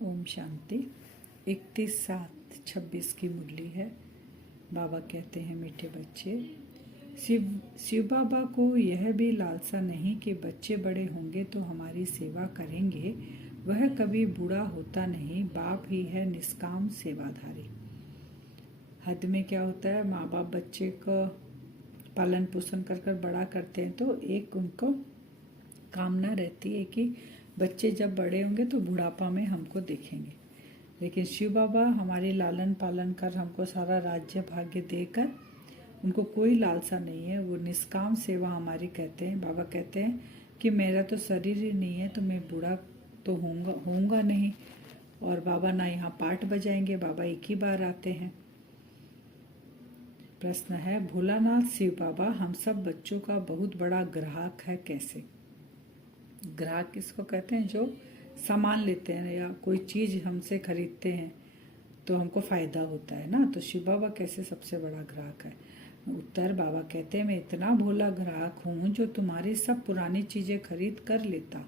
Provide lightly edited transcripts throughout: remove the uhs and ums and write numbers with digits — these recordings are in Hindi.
ओम शांति। 31/7/26 की मुरली है। बाबा कहते हैं, मीठे बच्चे, शिव बाबा को यह भी लालसा नहीं कि बच्चे बड़े होंगे तो हमारी सेवा करेंगे। वह कभी बूढ़ा होता नहीं, बाप ही है निष्काम सेवाधारी। हद में क्या होता है, माँ बाप बच्चे का पालन पोषण कर कर बड़ा करते हैं तो एक उनको कामना रहती है कि बच्चे जब बड़े होंगे तो बुढ़ापा में हमको देखेंगे। लेकिन शिव बाबा हमारे लालन पालन कर हमको सारा राज्य भाग्य देकर, उनको कोई लालसा नहीं है, वो निष्काम सेवा हमारी कहते हैं। बाबा कहते हैं कि मेरा तो शरीर ही नहीं है तो मैं बूढ़ा तो होऊंगा नहीं। और बाबा ना यहाँ पाठ बजाएंगे, बाबा एक ही बार आते हैं। प्रश्न है, भोलानाथ शिव बाबा हम सब बच्चों का बहुत बड़ा ग्राहक है, कैसे? ग्राहक किसको कहते हैं? जो सामान लेते हैं या कोई चीज़ हमसे खरीदते हैं तो हमको फ़ायदा होता है ना। तो शिव बाबा कैसे सबसे बड़ा ग्राहक है? उत्तर, बाबा कहते हैं, मैं इतना भोला ग्राहक हूँ जो तुम्हारी सब पुरानी चीज़ें खरीद कर लेता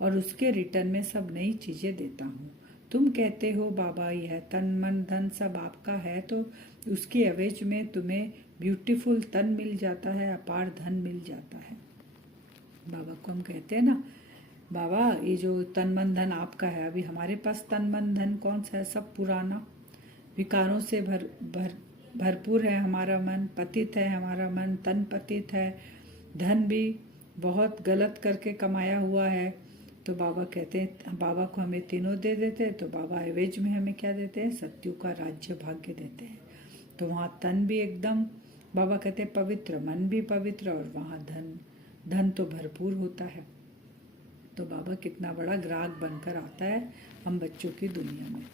और उसके रिटर्न में सब नई चीज़ें देता हूँ। तुम कहते हो बाबा यह तन मन धन सब आपका है, तो उसकी एवरेज में तुम्हें ब्यूटीफुल तन मिल जाता है, अपार धन मिल जाता है। बाबा को हम कहते हैं ना, बाबा ये जो तन मन धन आपका है, अभी हमारे पास तन मन धन कौन सा है? सब पुराना, विकारों से भरपूर है हमारा मन, पतित है हमारा मन, तन पतित है, धन भी बहुत गलत करके कमाया हुआ है। तो बाबा कहते हैं, बाबा को हमें तीनों दे देते हैं, तो बाबा एवरेज में हमें क्या देते हैं? सत्यु का राज्य भाग्य देते हैं। तो वहाँ तन भी एकदम, बाबा कहते हैं, पवित्र, मन भी पवित्र, और वहाँ धन तो भरपूर होता है। तो बाबा कितना बड़ा ग्राहक बनकर आता है हम बच्चों की दुनिया में।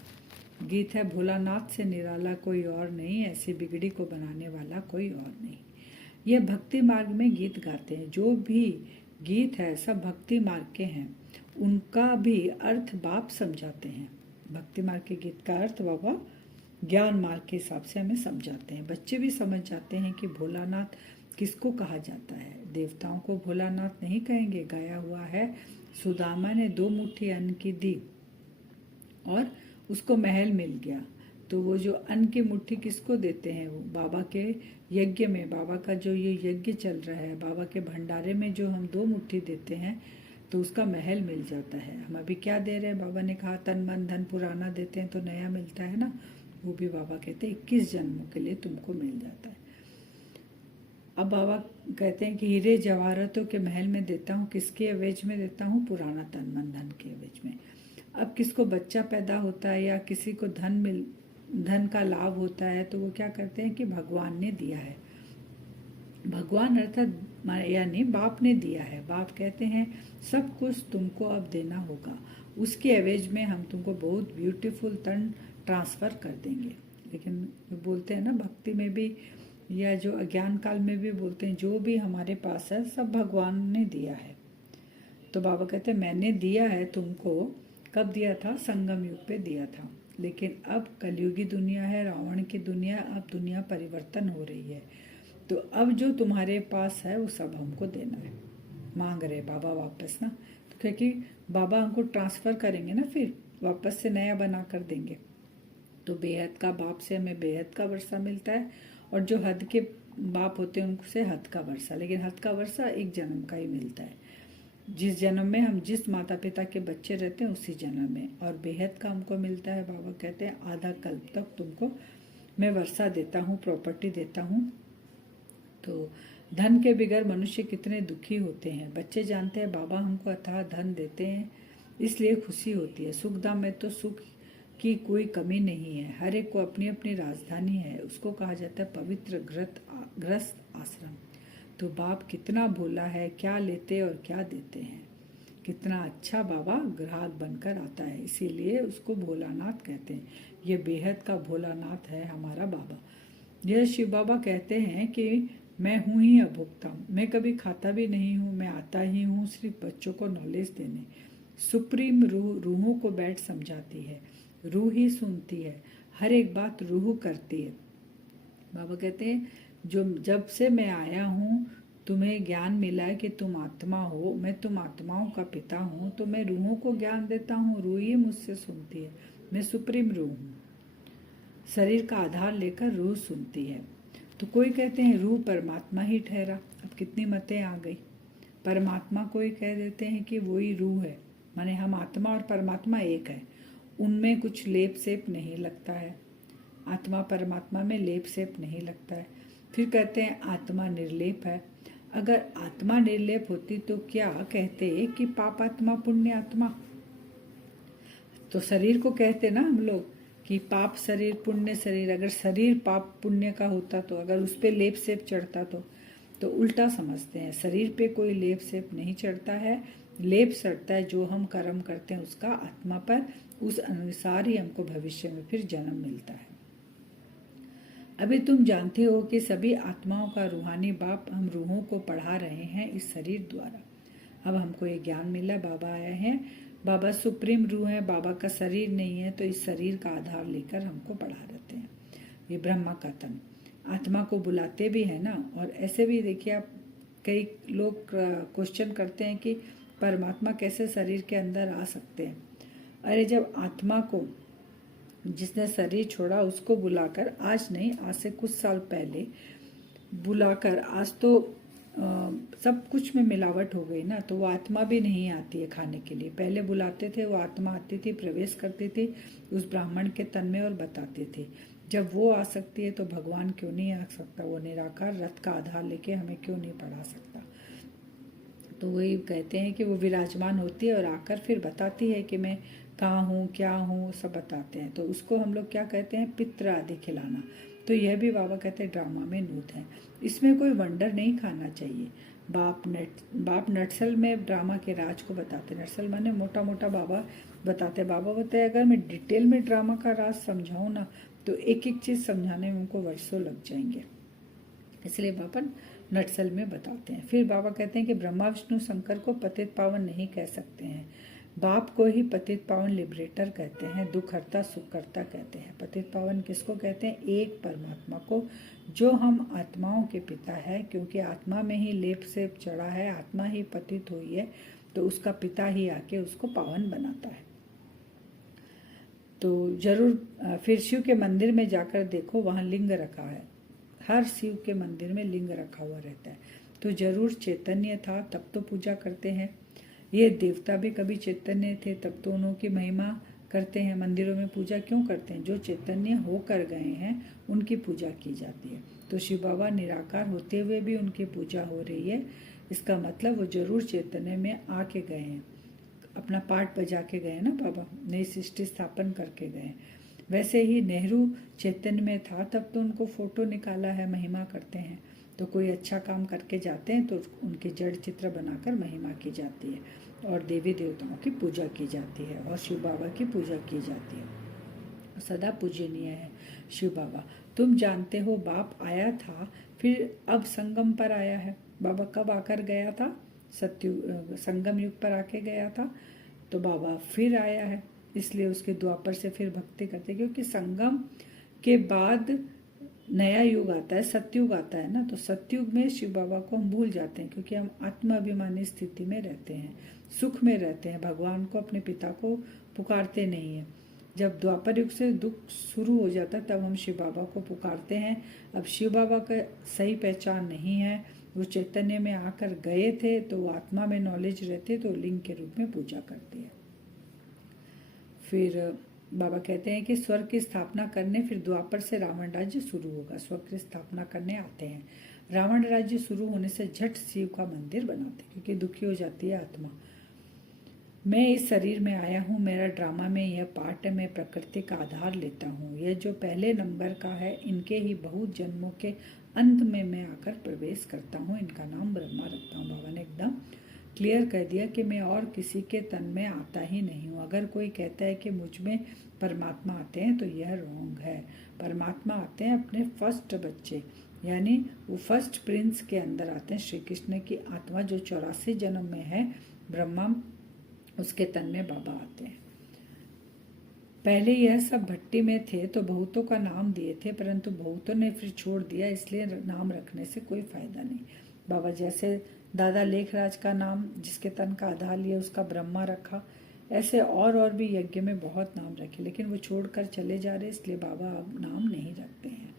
गीत है, भोलानाथ से निराला कोई और नहीं, ऐसी बिगड़ी को बनाने वाला कोई और नहीं। ये भक्ति मार्ग में गीत गाते हैं। जो भी गीत है सब भक्ति मार्ग के हैं, उनका भी अर्थ बाप समझाते हैं। भक्ति मार्ग के गीत का अर्थ बाबा ज्ञान मार्ग के हिसाब से हमें समझाते हैं। बच्चे भी समझ जाते हैं कि भोलानाथ किसको कहा जाता है। देवताओं को भोलानाथ नहीं कहेंगे। गाया हुआ है, सुदामा ने 2 मुट्ठी अन्न की दी और उसको महल मिल गया। तो वो जो अन्न की मुट्ठी किसको देते हैं? वो बाबा के यज्ञ में, बाबा का जो ये यज्ञ चल रहा है, बाबा के भंडारे में जो हम 2 मुट्ठी देते हैं तो उसका महल मिल जाता है। हम अभी क्या दे रहे हैं? बाबा ने कहा तन मन धन पुराना देते हैं तो नया मिलता है ना। वो भी बाबा कहते हैं 21 जन्मों के लिए तुमको मिल जाता है। अब बाबा कहते हैं कि हीरे जवाहरातों के महल में देता हूँ, किसके एवज में देता हूँ? पुराना तन मन धन के एवज में। अब किसको बच्चा पैदा होता है या किसी को धन का लाभ होता है तो वो क्या करते हैं कि भगवान ने दिया है। भगवान अर्थात यानी बाप ने दिया है। बाप कहते हैं सब कुछ तुमको अब देना होगा, उसके एवज में हम तुमको बहुत ब्यूटीफुल तन ट्रांसफ़र कर देंगे। लेकिन बोलते हैं ना, भक्ति में भी या जो अज्ञान काल में भी बोलते हैं, जो भी हमारे पास है सब भगवान ने दिया है। तो बाबा कहते हैं मैंने दिया है तुमको। कब दिया था? संगम युग पे दिया था। लेकिन अब कलयुगी दुनिया है, रावण की दुनिया, अब दुनिया परिवर्तन हो रही है। तो अब जो तुम्हारे पास है वो सब हमको देना है। मांग रहे बाबा वापस ना, तो क्योंकि बाबा हमको ट्रांसफ़र करेंगे ना, फिर वापस से नया बना कर देंगे। तो बेहद का बाप से हमें बेहद का वर्षा मिलता है, और जो हद के बाप होते हैं उनसे हद का वर्षा। लेकिन हद का वर्षा एक जन्म का ही मिलता है। जिस जन्म में हम जिस माता पिता के बच्चे रहते हैं उसी जन्म में। और बेहद का हमको मिलता है। बाबा कहते हैं आधा कल्प तक तुमको मैं वर्षा देता हूँ, प्रॉपर्टी देता हूँ। तो धन के बिगैर मनुष्य कितने दुखी होते हैं। बच्चे जानते हैं बाबा हमको अथाह धन देते हैं, इसलिए खुशी होती है। सुखधाम में तो सुख की कोई कमी नहीं है। हर एक को अपनी अपनी राजधानी है, उसको कहा जाता है पवित्र ग्रस्त आश्रम। तो बाप कितना भोला है, क्या लेते और क्या देते हैं। कितना अच्छा बाबा ग्राहक बनकर आता है, इसीलिए उसको भोलानाथ कहते हैं। ये बेहद का भोलानाथ है हमारा बाबा। यह शिव बाबा कहते हैं कि मैं हूँ ही अभुक्ता, मैं कभी खाता भी नहीं हूँ, मैं आता ही हूँ सिर्फ बच्चों को नॉलेज देने। सुप्रीम रूहों को बैठ समझाती है, रूह ही सुनती है, हर एक बात रूह करती है। बाबा कहते हैं जो जब से मैं आया हूँ तुम्हें ज्ञान मिला है कि तुम आत्मा हो, मैं तुम आत्माओं का पिता हूँ, तो मैं रूहों को ज्ञान देता हूँ, रूह ही मुझसे सुनती है। मैं सुप्रीम रूह हूँ। शरीर का आधार लेकर रूह सुनती है। तो कोई कहते हैं रूह परमात्मा ही ठहरा। अब कितनी मतें आ गई। परमात्मा कोई कह देते हैं कि वही रूह है, माने हम आत्मा और परमात्मा एक है, उनमें कुछ लेप सेप नहीं लगता है। आत्मा परमात्मा में लेप सेप नहीं लगता है। फिर कहते हैं आत्मा निर्लेप है। अगर आत्मा निर्लेप होती तो क्या कहते कि पाप आत्मा पुण्य आत्मा। तो शरीर को कहते ना हम लोग कि पाप शरीर पुण्य शरीर। अगर शरीर पाप पुण्य का होता तो अगर उस पर लेप सेप चढ़ता तो उल्टा समझते हैं। शरीर पे कोई लेप सेप नहीं चढ़ता है। लेप चढ़ता है जो हम कर्म करते हैं उसका आत्मा पर, उस अनुसार ही हमको भविष्य में फिर जन्म मिलता है। अभी तुम जानते हो कि सभी आत्माओं का रूहानी बाप हम रूहों को पढ़ा रहे हैं इस शरीर द्वारा। अब हमको ये ज्ञान मिला, बाबा आए हैं, बाबा सुप्रीम रूह है, बाबा का शरीर नहीं है, तो इस शरीर का आधार लेकर हमको पढ़ा रहते हैं। ये ब्रह्मा का तन आत्मा को बुलाते भी है ना। और ऐसे भी देखिए आप, कई लोग क्वेश्चन करते हैं कि परमात्मा कैसे शरीर के अंदर आ सकते हैं। अरे जब आत्मा को जिसने शरीर छोड़ा उसको बुलाकर, आज नहीं आज से कुछ साल पहले बुलाकर, आज तो सब कुछ में मिलावट हो गई ना, तो वो आत्मा भी नहीं आती है खाने के लिए। पहले बुलाते थे वो आत्मा आती थी, प्रवेश करती थी उस ब्राह्मण के तन में और बताते थे। जब वो आ सकती है तो भगवान क्यों नहीं आ सकता। वो निराकार रथ का आधार लेके हमें क्यों नहीं पढ़ा सकता। तो वही कहते हैं कि वो विराजमान होती है और आकर फिर बताती है कि मैं कहाँ हूँ क्या हूँ, सब बताते हैं। तो उसको हम लोग क्या कहते हैं, पित्र आदि खिलाना। तो यह भी बाबा कहते हैं ड्रामा में नूत है। इसमें कोई वंडर नहीं खाना चाहिए। बाप नटसल में ड्रामा के राज को बताते। नटसल माने मोटा मोटा बाबा बताते। बाबा बताए अगर मैं डिटेल में ड्रामा का राज समझाऊँ ना तो एक एक चीज़ समझाने में उनको वर्षों लग जाएंगे, इसलिए बाबा नटसल में बताते हैं। फिर बाबा कहते हैं कि ब्रह्मा विष्णु शंकर को पतित पावन नहीं कह सकते हैं, बाप को ही पतित पावन लिबरेटर कहते हैं, दुख हरता सुख करता कहते हैं। पतित पावन किसको कहते हैं, एक परमात्मा को, जो हम आत्माओं के पिता है। क्योंकि आत्मा में ही लेप सेप चढ़ा है, आत्मा ही पतित हुई है, तो उसका पिता ही आके उसको पावन बनाता है। तो जरूर फिर शिव के मंदिर में जाकर देखो, वहाँ लिंग रखा है। हर शिव के मंदिर में लिंग रखा हुआ रहता है। तो जरूर चैतन्य था, तब तो पूजा करते हैं। ये देवता भी कभी चैतन्य थे, तब तो उन्हों की महिमा करते हैं। मंदिरों में पूजा क्यों करते हैं, जो चैतन्य होकर गए हैं उनकी पूजा की जाती है। तो शिव बाबा निराकार होते हुए भी उनकी पूजा हो रही है। इसका मतलब वो जरूर चैतन्य में आके गए हैं, अपना पाठ बजा के गए ना बाबा, नई सृष्टि स्थापन करके गए। वैसे ही नेहरू चैतन्य में था, तब तो उनको फोटो निकाला है, महिमा करते हैं। तो कोई अच्छा काम करके जाते हैं तो उनके जड़ चित्र बनाकर महिमा की जाती है और देवी देवताओं की पूजा की जाती है और शिव बाबा की पूजा की जाती है। सदा पूजनीय है शिव बाबा। तुम जानते हो बाप आया था, फिर अब संगम पर आया है। बाबा कब आकर गया था, सत्युग संगम युग पर आके गया था। तो बाबा फिर आया है, इसलिए उसके द्वापर से फिर भक्ति करते, क्योंकि संगम के बाद नया युग आता है, सतयुग आता है ना। तो सतयुग में शिव बाबा को हम भूल जाते हैं, क्योंकि हम आत्माभिमानी स्थिति में रहते हैं, सुख में रहते हैं, भगवान को अपने पिता को पुकारते नहीं हैं। जब द्वापर युग से दुख शुरू हो जाता है तब हम शिव बाबा को पुकारते हैं। अब शिव बाबा का सही पहचान नहीं है, वो चैतन्य में आकर गए थे तो वो आत्मा में नॉलेज रहते तो लिंग के रूप में पूजा करते हैं। फिर बाबा कहते हैं कि स्वर्ग की स्थापना करने, फिर द्वापर से रावण राज्य शुरू होगा। स्वर्ग की स्थापना करने आते हैं, रावण राज्य शुरू होने से झट शिव का मंदिर बनाते, क्योंकि दुखी हो जाती है आत्मा। मैं इस शरीर में आया हूँ, मेरा ड्रामा में यह पार्ट है, मैं प्रकृति का आधार लेता हूँ। यह जो पहले नंबर का है, इनके ही बहुत जन्मों के अंत में मैं आकर प्रवेश करता हूँ, इनका नाम ब्रह्मा रखता हूँ। बाबा ने एकदम क्लियर कह दिया कि मैं और किसी के तन में आता ही नहीं हूँ। अगर कोई कहता है कि मुझ में परमात्मा आते हैं तो यह रॉन्ग है। परमात्मा आते हैं अपने फर्स्ट बच्चे, यानी वो फर्स्ट प्रिंस के अंदर आते हैं। श्री कृष्ण की आत्मा जो 84 जन्म में है ब्रह्मा, उसके तन में बाबा आते हैं। पहले यह सब भट्टी में थे तो बहुतों का नाम दिए थे, परंतु बहुतों ने फिर छोड़ दिया, इसलिए नाम रखने से कोई फायदा नहीं। बाबा जैसे दादा लेखराज का नाम जिसके तन का आधार लिया उसका ब्रह्मा रखा, ऐसे और भी यज्ञ में बहुत नाम रखे, लेकिन वो छोड़कर चले जा रहे, इसलिए बाबा अब नाम नहीं रखते हैं।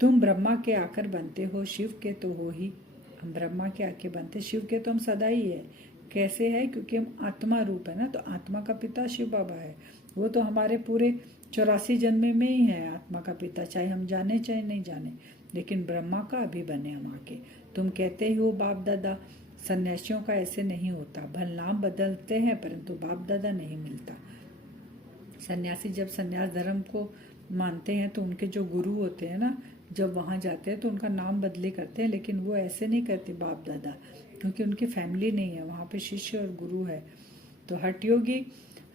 तुम ब्रह्मा के आकर बनते हो, शिव के तो हो ही। हम ब्रह्मा के आके बनते, शिव के तो हम सदा ही है। कैसे है? क्योंकि हम आत्मा रूप है ना, तो आत्मा का पिता शिव बाबा है। वो तो हमारे पूरे 84 जन्म में ही है आत्मा का पिता, चाहे हम जाने चाहे नहीं जाने। लेकिन ब्रह्मा का अभी बने हम आके। तुम कहते ही हो बाप दादा, सन्यासियों का ऐसे नहीं होता। भल नाम बदलते हैं परंतु बाप दादा नहीं मिलता। सन्यासी जब सन्यास धर्म को मानते हैं तो उनके जो गुरु होते हैं ना, जब वहाँ जाते हैं तो उनका नाम बदली करते हैं, लेकिन वो ऐसे नहीं करते बाप दादा, क्योंकि उनकी फैमिली नहीं है, वहाँ पे शिष्य और गुरु है। तो हठ योगी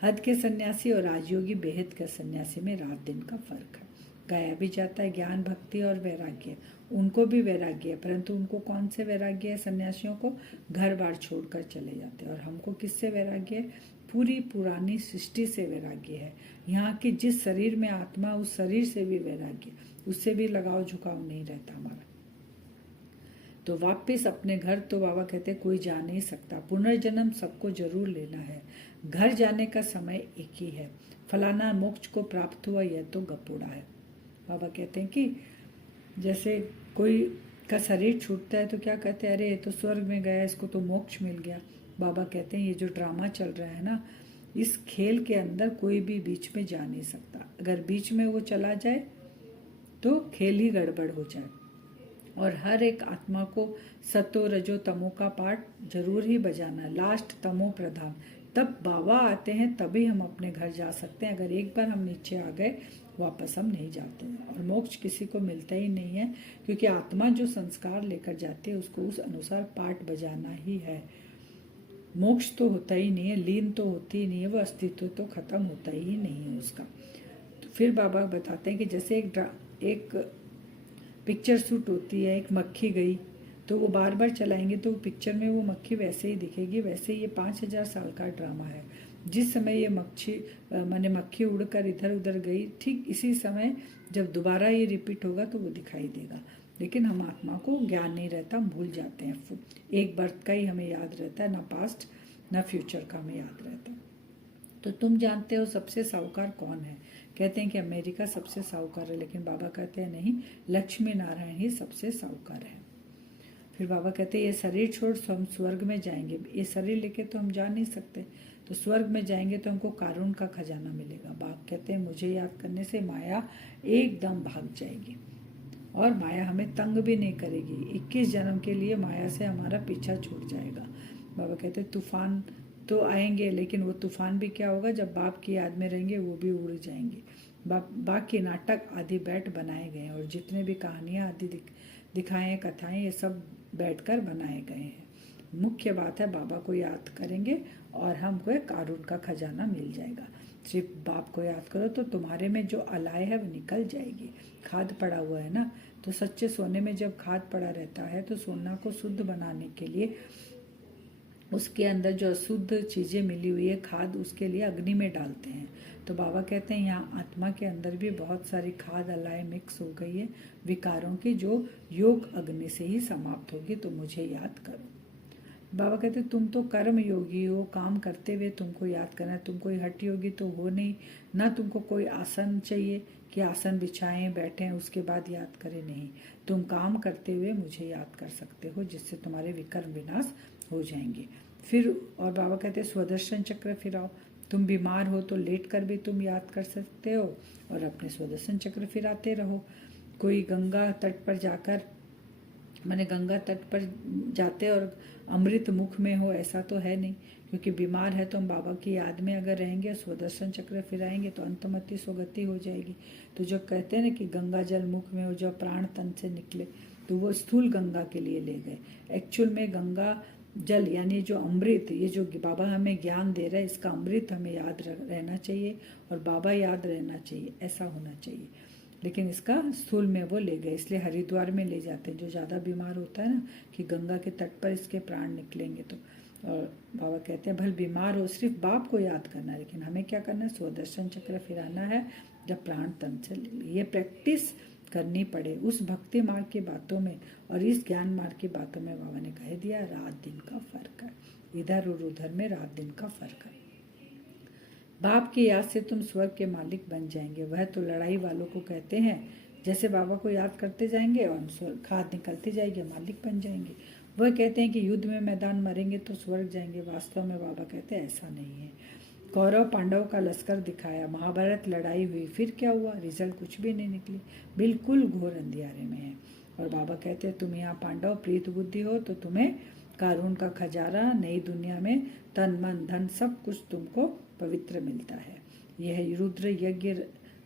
हद के सन्यासी और राजयोगी बेहद के सन्यासी में रात दिन का फर्क है। गाया भी जाता है ज्ञान भक्ति और वैराग्य, उनको भी वैराग्य है, परंतु उनको कौन से वैराग्य है? सन्यासियों को घर बार छोड़कर चले जाते हैं। और हमको किससे वैराग्य है? पूरी पुरानी सृष्टि से वैराग्य है। यहाँ की जिस शरीर में आत्मा, उस शरीर से भी वैराग्य, उससे भी लगाव झुकाव नहीं रहता हमारा। तो वापस अपने घर, तो बाबा कहते कोई जा नहीं सकता। पुनर्जन्म सबको जरूर लेना है। घर जाने का समय एक ही है। फलाना मोक्ष को प्राप्त हुआ, यह तो गपोड़ा है। बाबा कहते हैं कि जैसे कोई का शरीर छूटता है तो क्या कहते हैं, अरे ये तो स्वर्ग में गया, इसको तो मोक्ष मिल गया। बाबा कहते हैं ये जो ड्रामा चल रहा है ना, इस खेल के अंदर कोई भी बीच में जा नहीं सकता। अगर बीच में वो चला जाए तो खेल ही गड़बड़ हो जाए। और हर एक आत्मा को सतो रजो तमो का पाठ जरूर ही बजाना है, लास्ट तमो प्रधान। तब बाबा आते हैं, तभी हम अपने घर जा सकते हैं। अगर एक बार हम नीचे आ गए, वापस हम नहीं जाते हैं। और मोक्ष किसी को मिलता ही नहीं है, क्योंकि आत्मा जो संस्कार लेकर जाती है उसको उस अनुसार पाठ बजाना ही है। मोक्ष तो होता ही नहीं है, लीन तो होती ही नहीं है, वो अस्तित्व तो खत्म होता ही नहीं है उसका। तो फिर बाबा बताते हैं कि जैसे एक पिक्चर शूट होती है, एक मक्खी गई तो वो बार बार चलाएंगे तो पिक्चर में वो मक्खी वैसे ही दिखेगी। वैसे ये 5000 साल का ड्रामा है। जिस समय ये मक्खी उड़कर इधर उधर गई, ठीक इसी समय जब दोबारा ये रिपीट होगा तो वो दिखाई देगा। लेकिन हम आत्मा को ज्ञान नहीं रहता, हम भूल जाते हैं। एक बर्थ का ही हमें याद रहता है, ना पास्ट ना फ्यूचर का हमें याद रहता। तो तुम जानते हो सबसे साहूकार कौन है? कहते हैं कि अमेरिका सबसे साहूकार है, लेकिन बाबा कहते हैं नहीं, लक्ष्मी नारायण ही सबसे साहूकार है। फिर बाबा कहते हैं ये शरीर छोड़ तो हम स्वर्ग में जाएंगे। ये शरीर लेके तो हम जा नहीं सकते, तो स्वर्ग में जाएंगे तो हमको कारुण का खजाना मिलेगा। बाबा कहते हैं मुझे याद करने से माया एकदम भाग जाएगी और माया हमें तंग भी नहीं करेगी। 21 जन्म के लिए माया से हमारा पीछा छूट जाएगा। बाबा कहते हैं तूफान तो आएंगे, लेकिन वो तूफान भी क्या होगा, जब बाप की याद में रहेंगे वो भी उड़ जाएंगे। बाकी नाटक आदि बैठ बनाए गए हैं, और जितने भी कहानियाँ आदि दिखाएं कथाएं, ये सब बैठकर बनाए गए हैं। मुख्य बात है बाबा को याद करेंगे और हमको कारुण का खजाना मिल जाएगा। सिर्फ बाप को याद करो तो तुम्हारे में जो अलाय है वो निकल जाएगी। खाद पड़ा हुआ है ना, तो सच्चे सोने में जब खाद पड़ा रहता है तो सोना को शुद्ध बनाने के लिए उसके अंदर जो अशुद्ध चीज़ें मिली हुई है खाद, उसके लिए अग्नि में डालते हैं। तो बाबा कहते हैं यहाँ आत्मा के अंदर भी बहुत सारी खाद अलाय मिक्स हो गई है विकारों की, जो योग अग्नि से ही समाप्त होगी। तो मुझे याद करो। बाबा कहते तुम तो कर्म योगी हो, काम करते हुए तुमको याद करना है। तुम कोई हठ योगी तो हो नहीं ना, तुमको कोई आसन चाहिए कि आसन बिछाएं बैठें उसके बाद याद करें, नहीं। तुम काम करते हुए मुझे याद कर सकते हो, जिससे तुम्हारे विकर्म विनाश हो जाएंगे। फिर और बाबा कहते स्वदर्शन चक्र फिराओ। तुम बीमार हो तो लेट कर भी तुम याद कर सकते हो और अपने स्वदर्शन चक्र फिराते रहो। कोई गंगा तट पर जाकर, मैंने गंगा तट पर जाते और अमृत मुख में हो, ऐसा तो है नहीं। क्योंकि बीमार है तो हम बाबा की याद में अगर रहेंगे, स्वदर्शन चक्र फिराएंगे तो अंतमति स्वगति हो जाएगी। तो जो कहते हैं ना कि गंगा जल मुख में हो, जो प्राण तन से निकले, तो वो स्थूल गंगा के लिए ले गए। एक्चुअल में गंगा जल यानी जो अमृत, ये जो बाबा हमें ज्ञान दे रहा है, इसका अमृत हमें याद रहना चाहिए और बाबा याद रहना चाहिए, ऐसा होना चाहिए। लेकिन इसका स्थूल में वो ले गए, इसलिए हरिद्वार में ले जाते हैं। जो ज़्यादा बीमार होता है ना, कि गंगा के तट पर इसके प्राण निकलेंगे तो। और बाबा कहते हैं भले बीमार हो, सिर्फ बाप को याद करना है, लेकिन हमें क्या करना है, स्वदर्शन चक्र फिराना है जब प्राण तन से ले। ये प्रैक्टिस करनी पड़े, उस भक्ति मार्ग की बातों में और इस ज्ञान मार्ग की बातों में बाबा ने कह दिया रात दिन का फर्क है, इधर और उधर में रात दिन का फर्क है। बाप की याद से तुम स्वर्ग के मालिक बन जाएंगे। वह तो लड़ाई वालों को कहते हैं, जैसे बाबा को याद करते जाएंगे और स्वर्ग खाद निकलती जाएगी, मालिक बन जाएंगे। वह कहते हैं कि युद्ध में मैदान मरेंगे तो स्वर्ग जाएंगे। वास्तव में बाबा कहते हैं ऐसा नहीं है। कौरव पांडव का लश्कर दिखाया, महाभारत लड़ाई हुई, फिर क्या हुआ? रिजल्ट कुछ भी नहीं निकली, बिल्कुल घोर अंधियारे में है। और बाबा कहते हैं तुम यहाँ पांडव प्रीत बुद्धि हो तो तुम्हें कारून का खजाना, नई दुनिया में तन मन धन सब कुछ तुमको पवित्र मिलता है। यह रुद्र यज्ञ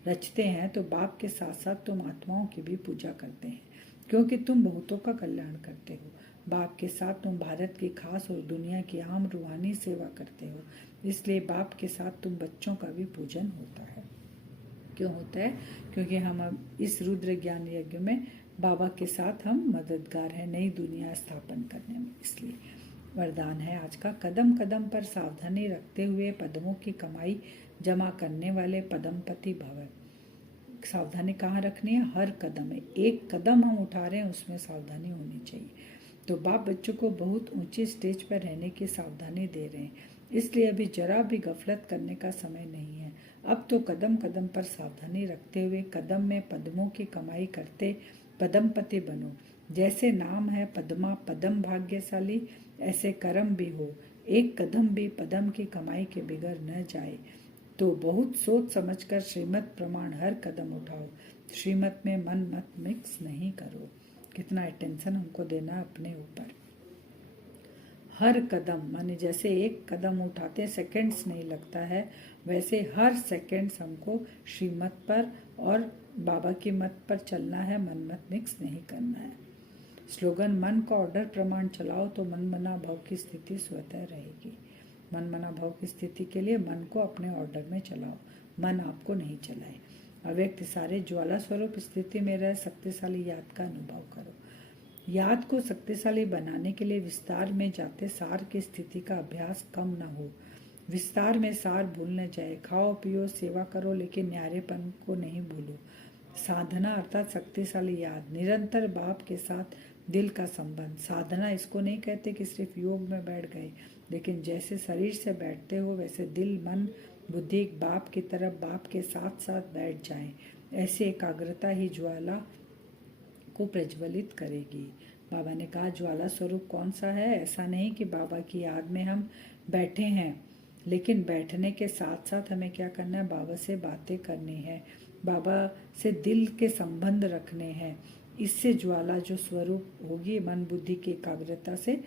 रचते हैं तो बाप के साथ साथ तुम आत्माओं की भी पूजा करते हैं, क्योंकि तुम बहुतों का कल्याण करते हो। बाप के साथ तुम भारत की खास और दुनिया की आम रूहानी सेवा करते हो, इसलिए बाप के साथ तुम बच्चों का भी पूजन होता है। क्यों होता है? क्योंकि हम अब इस रुद्र ज्ञान यज्ञ में बाबा के साथ हम मददगार हैं नई दुनिया स्थापन करने में। इसलिए वरदान है आज का, कदम कदम पर सावधानी रखते हुए पदमों की कमाई जमा करने वाले पदमपति भव। सावधानी कहाँ रखनी है? हर कदम में। एक कदम हम उठा रहे हैं उसमें सावधानी होनी चाहिए। तो बाप बच्चों को बहुत ऊंची स्टेज पर रहने की सावधानी दे रहे हैं, इसलिए अभी जरा भी गफलत करने का समय नहीं है। अब तो कदम कदम पर सावधानी रखते हुए कदम में पद्मों की कमाई करते पदमपति बनो। जैसे नाम है पद्मा पदम भाग्यशाली, ऐसे कर्म भी हो, एक कदम भी पदम की कमाई के बिगड़ न जाए। तो बहुत सोच समझकर श्रीमत प्रमाण हर कदम उठाओ, श्रीमत में मन मत मिक्स नहीं करो। कितना अटेंशन हमको देना अपने ऊपर। हर कदम माने जैसे एक कदम उठाते सेकंड्स नहीं लगता है, वैसे हर सेकंड्स हमको श्रीमत पर और बाबा की मत पर चलना है, मन मत मिक्स नहीं करना है। स्लोगन मन का ऑर्डर प्रमाण चलाओ तो मन मना भाव की स्थिति स्वतः रहेगी। मन मना भाव की स्थिति के लिए मन को अपने ऑर्डर में चलाओ, मन आपको नहीं चलाए। अव्यक्त सारे ज्वाला स्वरूप स्थिति में रह शक्तिशाली याद का अनुभव करो। याद को शक्तिशाली बनाने के लिए विस्तार में जाते सार की स्थिति का अभ्यास कम न हो। विस्तार में सार भूल न जाए। खाओ पियो सेवा करो लेकिन न्यारेपन को नहीं भूलो। साधना अर्थात शक्तिशाली याद, निरंतर बाप के साथ दिल का संबंध। साधना इसको नहीं कहते कि सिर्फ योग में बैठ गए, लेकिन जैसे शरीर से बैठते हो वैसे दिल मन बुद्धि बाप की तरफ बाप के साथ साथ बैठ जाए। ऐसे एकाग्रता ही ज्वाला को प्रज्वलित करेगी। बाबा ने कहा ज्वाला स्वरूप कौन सा है? ऐसा नहीं कि बाबा की याद में हम बैठे हैं, लेकिन बैठने के साथ साथ हमें क्या करना है? बाबा से बातें करनी है, बाबा से दिल के संबंध रखने हैं। इससे ज्वाला जो स्वरूप होगी मन बुद्धि की एकाग्रता से,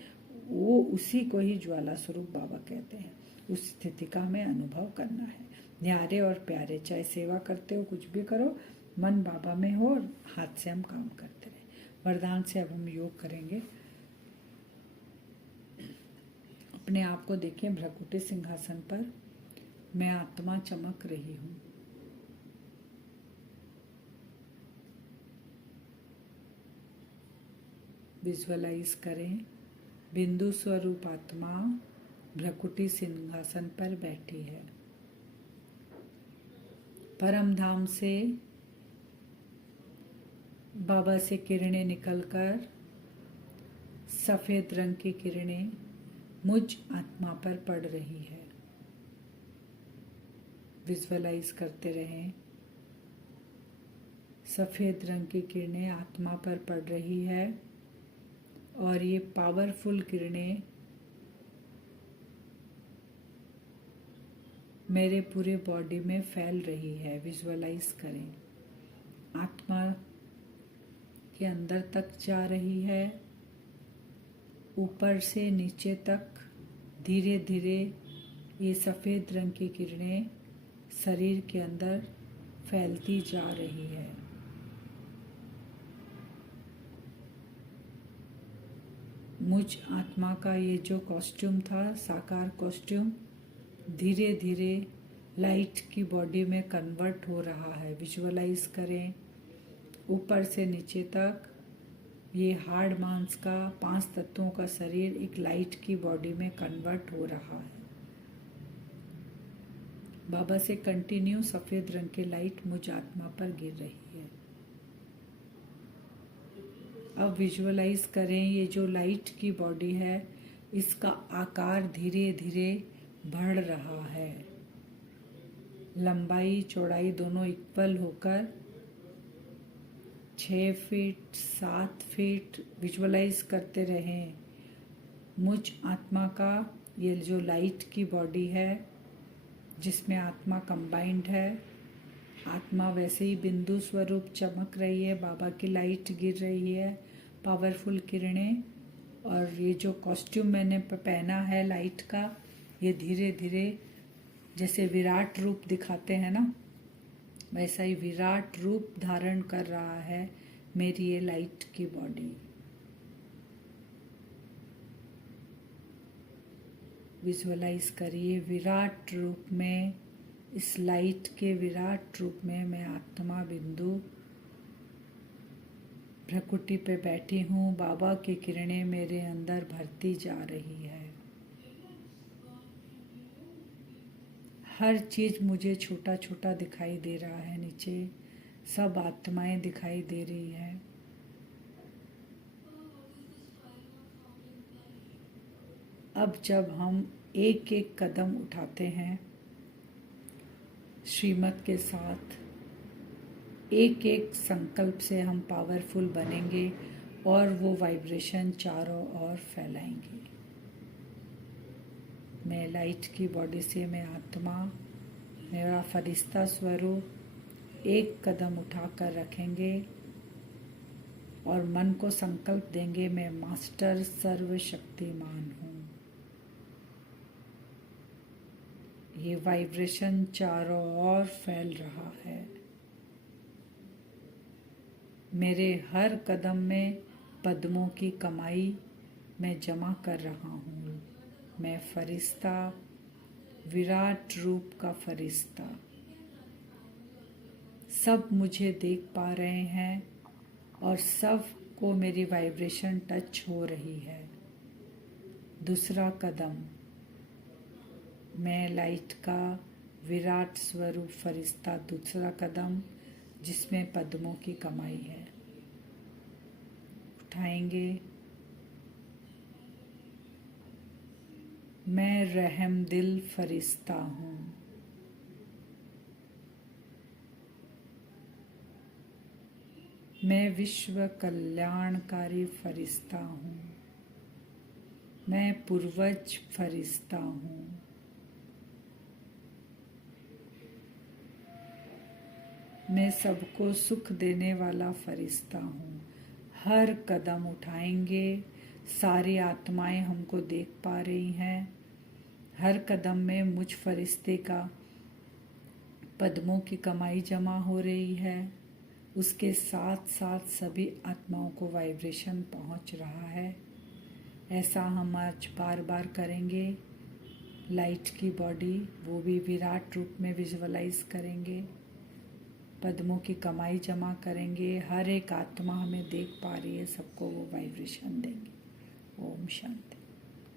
वो उसी को ही ज्वाला स्वरूप बाबा कहते हैं। उस स्थिति का हमें अनुभव करना है। न्यारे और प्यारे, चाहे सेवा करते हो कुछ भी करो, मन बाबा में हो और हाथ से हम काम करते रहे। वरदान से अब हम योग करेंगे। अपने आप को देखें भ्रकुटी सिंहासन पर, मैं आत्मा चमक रही हूँ। विजुअलाइज करें बिंदु स्वरूप आत्मा भ्रकुटी सिंहासन पर बैठी है। परम धाम से बाबा से किरणें निकलकर सफेद रंग की किरणें मुझ आत्मा पर पड़ रही है। विजुअलाइज करते रहें सफेद रंग की किरणें आत्मा पर पड़ रही है और ये पावरफुल किरणें मेरे पूरे बॉडी में फैल रही है। विजुअलाइज करें आत्मा के अंदर तक जा रही है, ऊपर से नीचे तक धीरे धीरे ये सफ़ेद रंग की किरणें शरीर के अंदर फैलती जा रही है। मुझ आत्मा का ये जो कॉस्ट्यूम था, साकार कॉस्ट्यूम, धीरे धीरे लाइट की बॉडी में कन्वर्ट हो रहा है। विजुअलाइज करें ऊपर से नीचे तक ये हार्ड मांस का 5 तत्वों का शरीर एक लाइट की बॉडी में कन्वर्ट हो रहा है। बाबा से कंटिन्यू सफ़ेद रंग की लाइट मुझ आत्मा पर गिर रही है। अब विजुअलाइज करें ये जो लाइट की बॉडी है इसका आकार धीरे धीरे बढ़ रहा है। लंबाई चौड़ाई दोनों इक्वल होकर 6 फीट 7 फीट विजुअलाइज करते रहें। मुझ आत्मा का ये जो लाइट की बॉडी है जिसमें आत्मा कंबाइंड है, आत्मा वैसे ही बिंदु स्वरूप चमक रही है, बाबा की लाइट गिर रही है, पावरफुल किरणें। और ये जो कॉस्ट्यूम मैंने पहना है लाइट का, ये धीरे धीरे जैसे विराट रूप दिखाते हैं ना, वैसा ही विराट रूप धारण कर रहा है मेरी ये लाइट की बॉडी। विजुअलाइज करिए विराट रूप में, इस लाइट के विराट रूप में मैं आत्मा बिंदु प्रकृति पे बैठी हूँ। बाबा की किरणें मेरे अंदर भरती जा रही है। हर चीज मुझे छोटा छोटा दिखाई दे रहा है, नीचे सब आत्माएं दिखाई दे रही है। अब जब हम एक एक कदम उठाते हैं श्रीमत के साथ, एक एक संकल्प से हम पावरफुल बनेंगे और वो वाइब्रेशन चारों ओर फैलाएंगे। मैं लाइट की बॉडी से मैं आत्मा, मेरा फरिश्ता स्वरूप एक कदम उठाकर रखेंगे और मन को संकल्प देंगे मैं मास्टर सर्वशक्तिमान हूँ। ये वाइब्रेशन चारों ओर फैल रहा है। मेरे हर कदम में पद्मों की कमाई मैं जमा कर रहा हूँ। मैं फरिश्ता, विराट रूप का फरिश्ता। सब मुझे देख पा रहे हैं और सब को मेरी वाइब्रेशन टच हो रही है। दूसरा कदम, मैं लाइट का विराट स्वरूप फरिश्ता। दूसरा कदम जिसमें पद्मों की कमाई है, उठाएंगे। मैं रहमदिल फरिश्ता हूँ। मैं विश्व कल्याणकारी फरिश्ता हूँ। मैं पूर्वज फरिश्ता हूँ। मैं सबको सुख देने वाला फरिश्ता हूँ। हर कदम उठाएंगे, सारी आत्माएं हमको देख पा रही हैं। हर कदम में मुझ फरिश्ते का पद्मों की कमाई जमा हो रही है। उसके साथ साथ सभी आत्माओं को वाइब्रेशन पहुंच रहा है। ऐसा हम आज बार बार करेंगे। लाइट की बॉडी वो भी विराट रूप में विजुअलाइज करेंगे। पद्मों की कमाई जमा करेंगे। हर एक आत्मा हमें देख पा रही है, सबको वो वाइब्रेशन देंगे। ओम शांति।